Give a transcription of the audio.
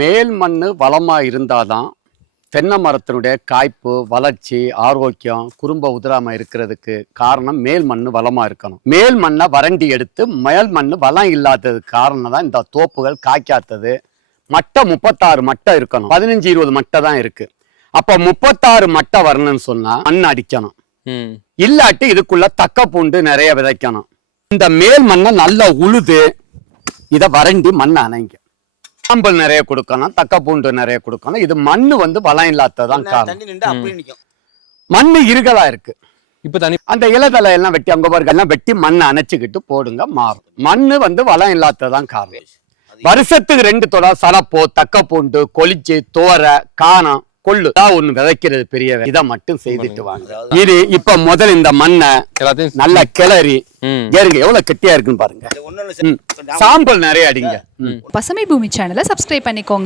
மேல் மண் வளமா இருந்தாதான் தென்னை மரத்தினுடைய காய்ப்பு வளர்ச்சி ஆரோக்கியம் குறும்ப உதிராம இருக்கிறதுக்கு காரணம் மேல் மண் வளமா இருக்கணும். மேல் மண்ணை வறண்டி எடுத்து மேல் மண் வளம் இல்லாததுக்கு காரணம் தான் இந்த தோப்புகள் காய்க்காதது மட்டை முப்பத்தாறு மட்டை இருக்கணும். பதினஞ்சு இருபது மட்டை தான் இருக்கு. அப்ப முப்பத்தாறு மட்டை வரணும்னு சொன்னா மண் அடிக்கணும். இல்லாட்டி இதுக்குள்ள தக்க பூண்டு நிறைய விதைக்கணும். இந்த மேல் மண்ணை நல்லா உழுது இதை வறண்டி மண் அணைங்க. சாம்பல் நிறைய கொடுக்கணும் தக்க பூண்டு நிறைய கொடுக்கணும். இது மண்ணு வந்து வளம் இல்லாததான் காரணம். தண்ணி நின்று அப்படியே நிக்கும். மண்ணு இருகலா இருக்கு. இப்போ தனி அந்த இலதலை எல்லாம் வெட்டி அங்க பாருங்க எல்லாம் வெட்டி மண்ணை அணைச்சுக்கிட்டு போடுங்க மாறும். மண்ணு வந்து வளம் இல்லாததான் காரணம் வருஷத்துக்கு ரெண்டு தொடர் சலப்போ தக்க பூண்டு கொளிச்சு தோரை காணம் கொள்ளு. தான் ஒண்ணு விதைக்கிறது பெரிய வேலை. இதை மட்டும் செய்துட்டு வாங்க. இது இப்ப முதல்ல இந்த மண்ணை நல்லா கிளறி ஏறுங்க எவ்வளவு கெட்டியா இருக்குன்னு பாருங்க. சாம்பல் நிறைய அடிங்க. பசுமை பூமி சேனலை சப்ஸ்கிரைப் பண்ணிக்கோங்க.